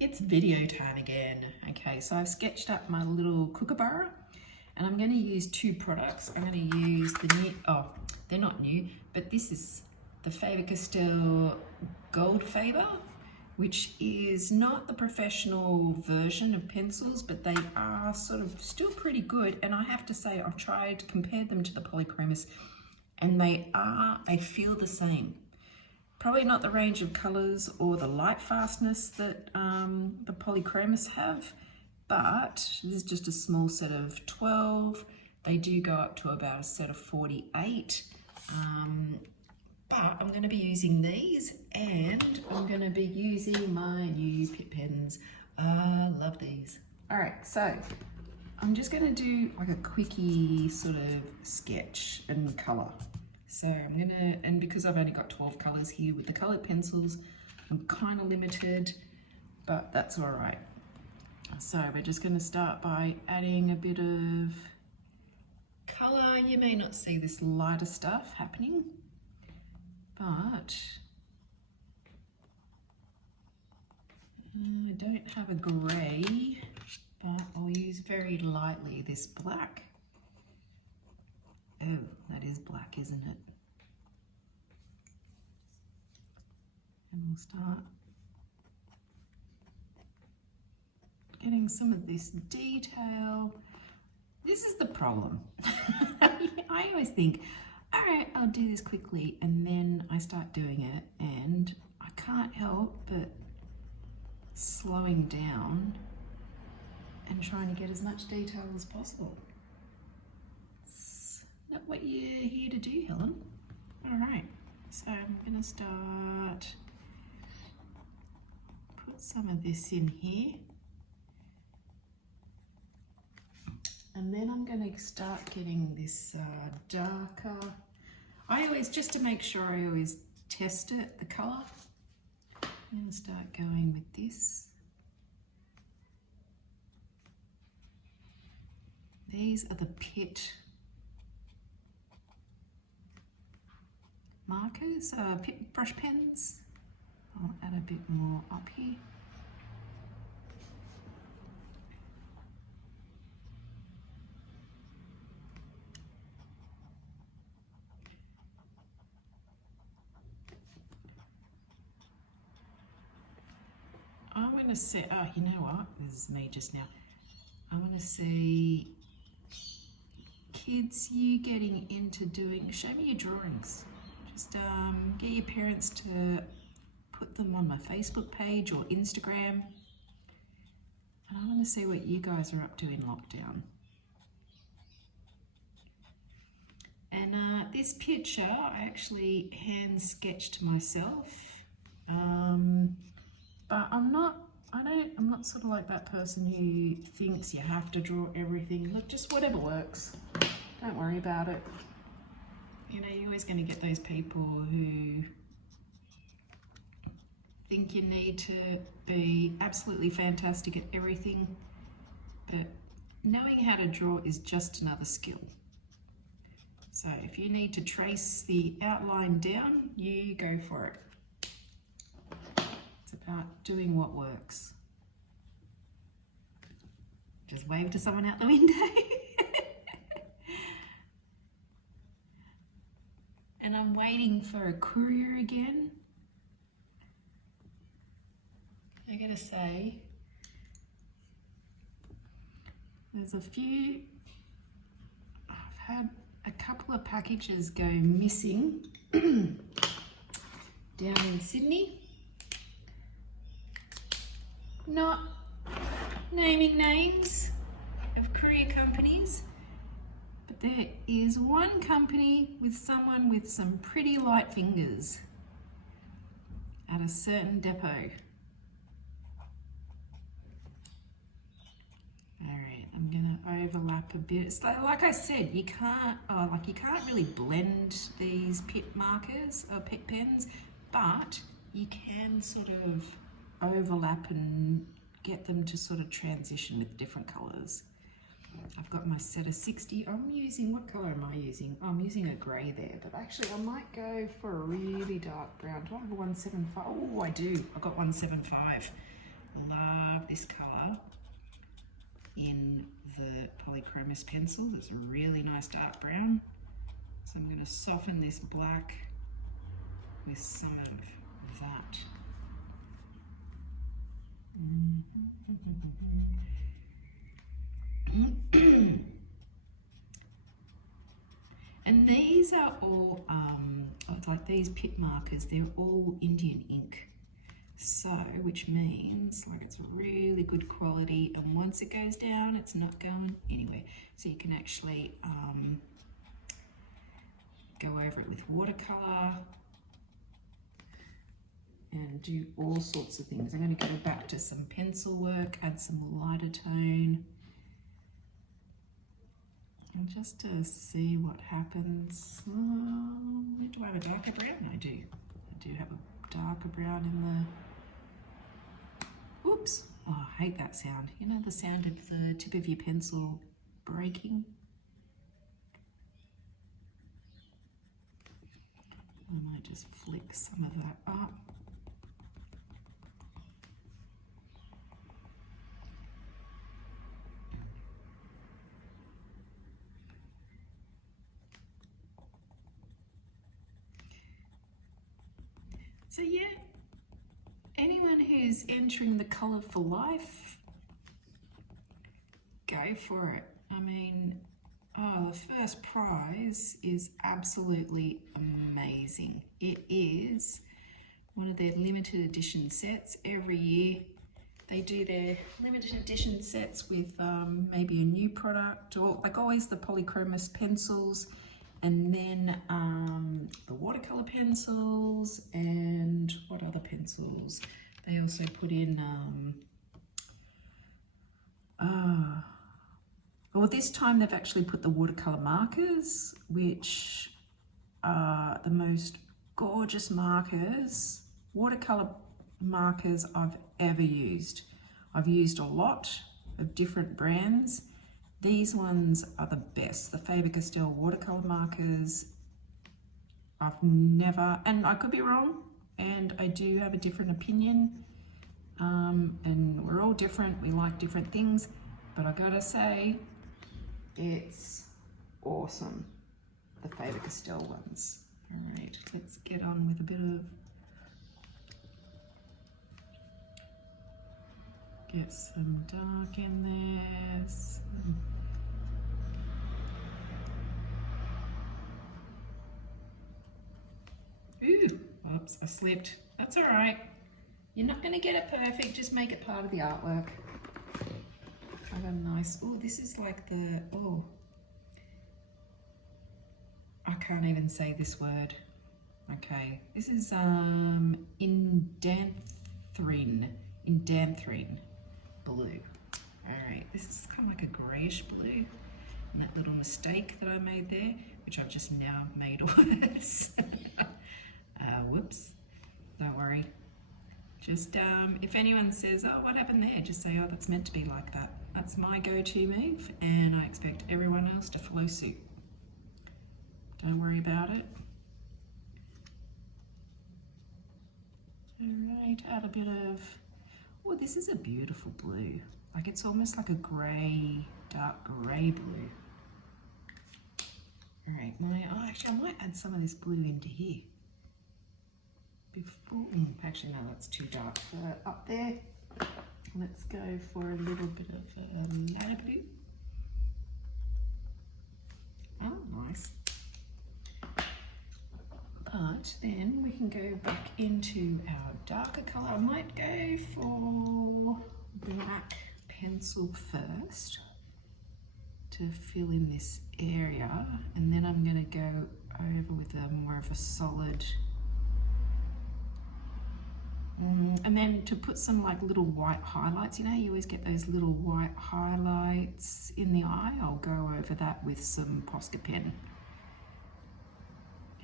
It's video time again. Okay, so I've sketched up my little Kookaburra and I'm going to use two products. I'm going to use the new, they're not new, but this is the Faber-Castell Goldfaber, which is not the professional version of pencils, but they are sort of still pretty good. And I have to say, I've tried to compare them to the polychromos and I feel the same. Probably not the range of colours or the light fastness that the polychromos have, but this is just a small set of 12. They do go up to about a set of 48. But I'm going to be using these and I'm going to be using my new Pitt pens. I love these. All right, so I'm just going to do like a quickie sort of sketch and colour. So I'm gonna, and because I've only got 12 colours here with the coloured pencils, I'm kind of limited, but that's all right. So we're just gonna start by adding a bit of colour. You may not see this lighter stuff happening, but I don't have a grey, but I'll use very lightly this black. Oh, that is black, isn't it? And we'll start getting some of this detail. This is the problem. I always think, all right, I'll do this quickly, and then I start doing it, and I can't help but slowing down and trying to get as much detail as possible. Not what you're here to do, Helen. All right, so I'm gonna start, put some of this in here. And then I'm gonna start getting this darker. I always, just to make sure, I always test it, the color. I'm gonna start going with this. These are the Pitt markers, Pitt brush pens. I'll add a bit more up here. I'm going to say, you know what, this is me just now. I want to say, kids, you getting into doing, show me your drawings. Just get your parents to put them on my Facebook page or Instagram. And I want to see what you guys are up to in lockdown. And this picture I actually hand sketched myself. But I'm not sort of like that person who thinks you have to draw everything. Look, just whatever works. Don't worry about it. You know, you're always going to get those people who think you need to be absolutely fantastic at everything, but knowing how to draw is just another skill. So if you need to trace the outline down, you go for it. It's about doing what works. Just wave to someone out the window. And I'm waiting for a courier again. I gotta say, there's a few, I've had a couple of packages go missing down in Sydney. Not naming names of courier companies, but there is one company with someone with some pretty light fingers at a certain depot. I'm gonna overlap a bit. It's like I said, you can't really blend these Pitt markers or Pitt pens, but you can sort of overlap and get them to sort of transition with different colours. I've got my set of 60. I'm using, what colour am I using? Oh, I'm using a grey there, but actually I might go for a really dark brown. Do I have a 175? Oh, I do. I've got 175. this colour in the polychromos pencil. It's a really nice dark brown. So I'm going to soften this black with some of that. And these are all, like these pit markers, they're all Indian ink. So, which means like it's really good quality, and once it goes down, it's not going anywhere. So you can actually go over it with watercolor and do all sorts of things. I'm going to go back to some pencil work, add some lighter tone, and just to see what happens. Do I have a darker brown? I do. I do have a darker brown in the... Whoops! Oh, I hate that sound. You know the sound of the tip of your pencil breaking? I might just flick some of that up. So yeah, anyone who's entering the Colour for Life, go for it. I mean, oh, the first prize is absolutely amazing. It is one of their limited edition sets. Every year they do their limited edition sets with maybe a new product, or like always the polychromos pencils, and then the watercolor pencils, and what other pencils? They also put in, well, this time they've actually put the watercolor markers, which are the most gorgeous markers, watercolor markers I've ever used. I've used a lot of different brands. These ones are the best. The Faber-Castell watercolor markers, I've never, and I could be wrong, and I do have a different opinion, and we're all different, we like different things, but I gotta say, it's awesome, the Faber-Castell ones. All right, let's get on with a bit of, get some dark in there. Ooh, whoops, I slipped. That's all right. You're not going to get it perfect, just make it part of the artwork. I got a nice, oh, this is like the, oh, I can't even say this word. Okay, this is indanthrine blue. All right, this is kind of like a grayish blue, and that little mistake that I made there, which I've just now made worse. Whoops, don't worry. Just if anyone says, oh, what happened there, just say, oh, that's meant to be like that. That's my go-to move, and I expect everyone else to follow suit. Don't worry about it. All right, add a bit of, oh, this is a beautiful blue. Like it's almost like a grey, dark grey blue. All right, actually I might add some of this blue into here. Before, actually no, that's too dark. Up there, let's go for a little bit of lighter blue. Oh, nice. But then we can go back into our darker colour. I might go for black pencil first to fill in this area, and then I'm going to go over with a more of a solid, and then to put some like little white highlights, you know, you always get those little white highlights in the eye. I'll go over that with some Posca pen.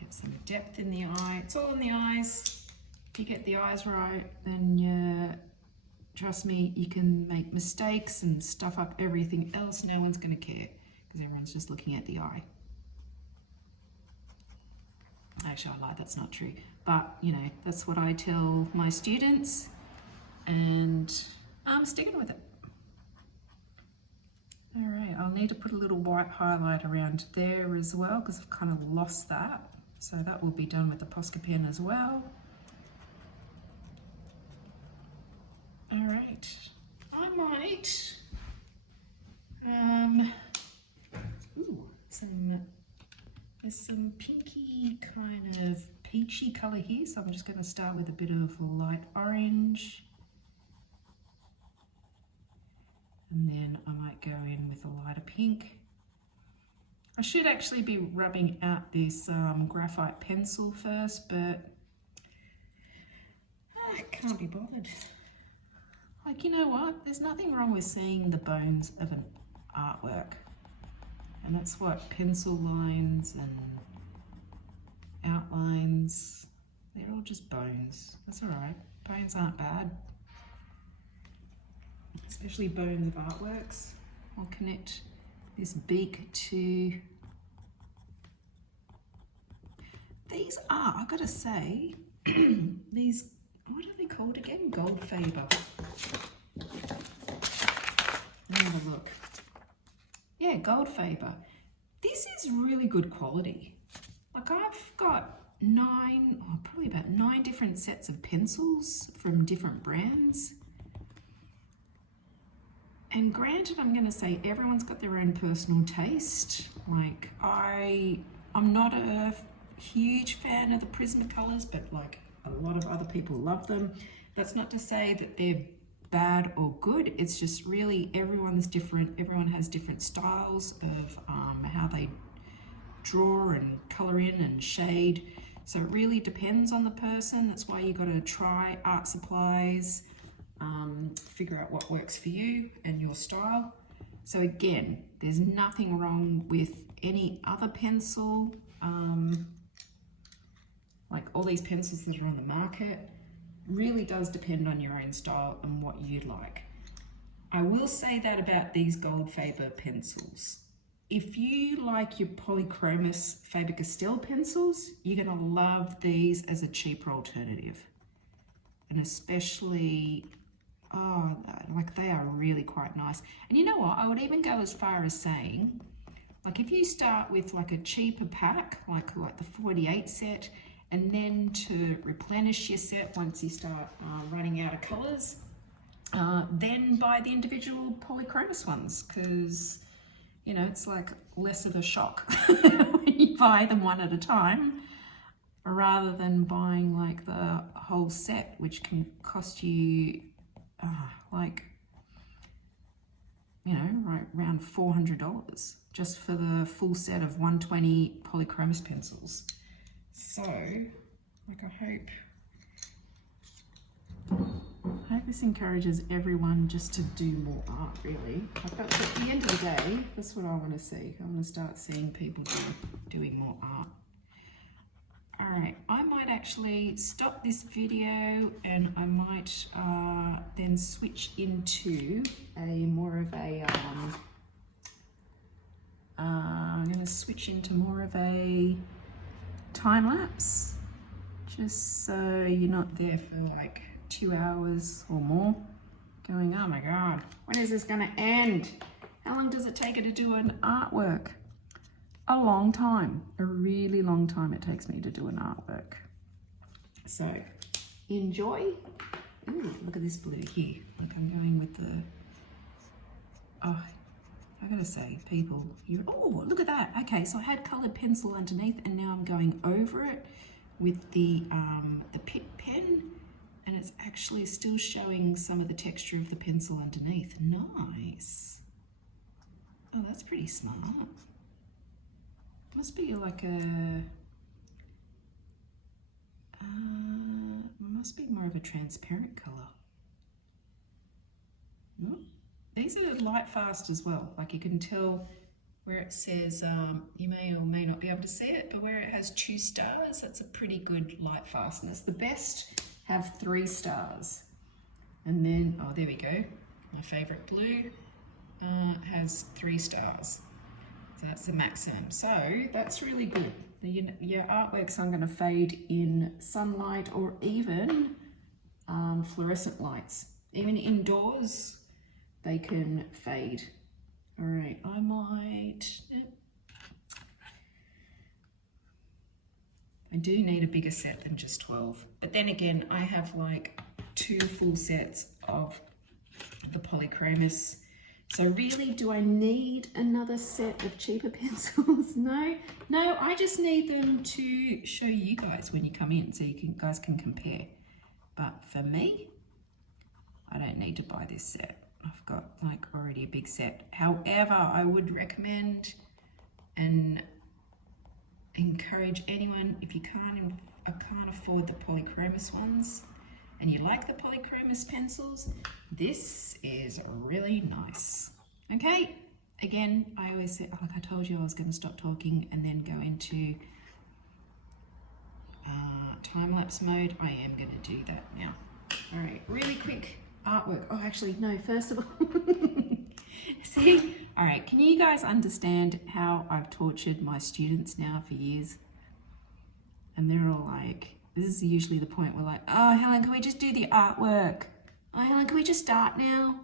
Get some depth in the eye. It's all in the eyes. If you get the eyes right, then trust me, you can make mistakes and stuff up everything else. No one's going to care because everyone's just looking at the eye. Actually, I lied, that's not true. But, you know, that's what I tell my students. And I'm sticking with it. All right, I'll need to put a little white highlight around there as well because I've kind of lost that. So that will be done with the Posca pen as well. All right, I might, there's some pinky kind of peachy color here. So I'm just gonna start with a bit of light orange. And then I might go in with a lighter pink. I should actually be rubbing out this graphite pencil first, but I can't be bothered. Like, you know what? There's nothing wrong with seeing the bones of an artwork. And that's what pencil lines and outlines, they're all just bones. That's all right. Bones aren't bad. Especially bones of artworks. I'll connect this beak to these are, I've got to say, these, what are they called again? Goldfaber. Let me have a look. Yeah, Goldfaber. This is really good quality. Like I've got probably about 9 different sets of pencils from different brands. And granted, I'm going to say everyone's got their own personal taste. Like I'm not a huge fan of the Prismacolors, but like a lot of other people love them. That's not to say that they're bad or good. It's just really everyone's different. Everyone has different styles of how they draw and color in and shade. So it really depends on the person. That's why you got to try art supplies. Figure out what works for you and your style. So again, there's nothing wrong with any other pencil. Like all these pencils that are on the market, really does depend on your own style and what you like. I will say that about these Goldfaber pencils. If you like your polychromos Faber-Castell pencils, you're gonna love these as a cheaper alternative. And especially, like they are really quite nice. And you know what, I would even go as far as saying, like if you start with like a cheaper pack, like the 48 set, and then to replenish your set once you start running out of colors, then buy the individual polychromos ones, because you know, it's like less of a shock when you buy them one at a time, rather than buying like the whole set, which can cost you like, you know, right around $400 just for the full set of 120 polychromos pencils. So, like I hope this encourages everyone just to do more art, really. Like that's at the end of the day, that's what I want to see. I want to start seeing people doing more art. All right, I might actually stop this video and I might then switch into more of a, I'm going to switch into more of a time lapse, just so you're not there for like 2 hours or more going, oh my God, when is this going to end? How long does it take it to do an artwork? A long time, a really long time it takes me to do an artwork. So enjoy. Ooh, look at this blue here. Like I'm going with the, oh, I gotta say, people, oh, look at that. Okay, so I had colored pencil underneath and now I'm going over it with the Pitt pen, and it's actually still showing some of the texture of the pencil underneath. Nice. Oh, that's pretty smart. Must be like must be more of a transparent color. No? These are light fast as well. Like you can tell where it says, you may or may not be able to see it, but where it has 2 stars, that's a pretty good light fastness. The best have 3 stars. And then, oh, there we go. My favorite blue has 3 stars. So that's the maximum. So that's really good. Your artworks aren't going to fade in sunlight or even fluorescent lights. Even indoors, they can fade. All right, I might, I do need a bigger set than just 12. But then again, I have like 2 full sets of the polychromos. So really, do I need another set of cheaper pencils? No, I just need them to show you guys when you come in so you guys can compare. But for me, I don't need to buy this set. I've got like already a big set. However, I would recommend and encourage anyone, if you can't afford the polychromos ones and you like the polychromos pencils, this is really nice. Okay, again, I always say, like I told you, I was going to stop talking and then go into time-lapse mode. I am going to do that now. All right, really quick artwork. Oh, actually, no, first of all, see? All right, can you guys understand how I've tortured my students now for years? And they're all like, this is usually the point where like, oh, Helen, can we just do the artwork? Oh, Helen, can we just start now?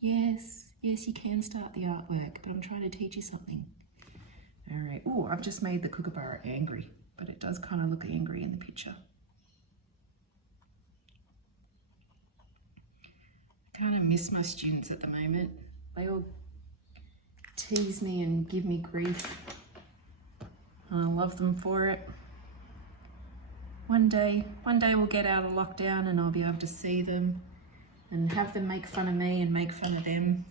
Yes, you can start the artwork, but I'm trying to teach you something. All right, oh, I've just made the Kookaburra angry, but it does kind of look angry in the picture. I kind of miss my students at the moment. They all tease me and give me grief. I love them for it. One day we'll get out of lockdown and I'll be able to see them and have them make fun of me and make fun of them.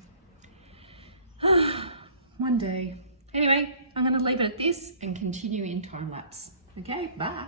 One day. Anyway, I'm going to leave it at this and continue in time lapse. Okay, bye.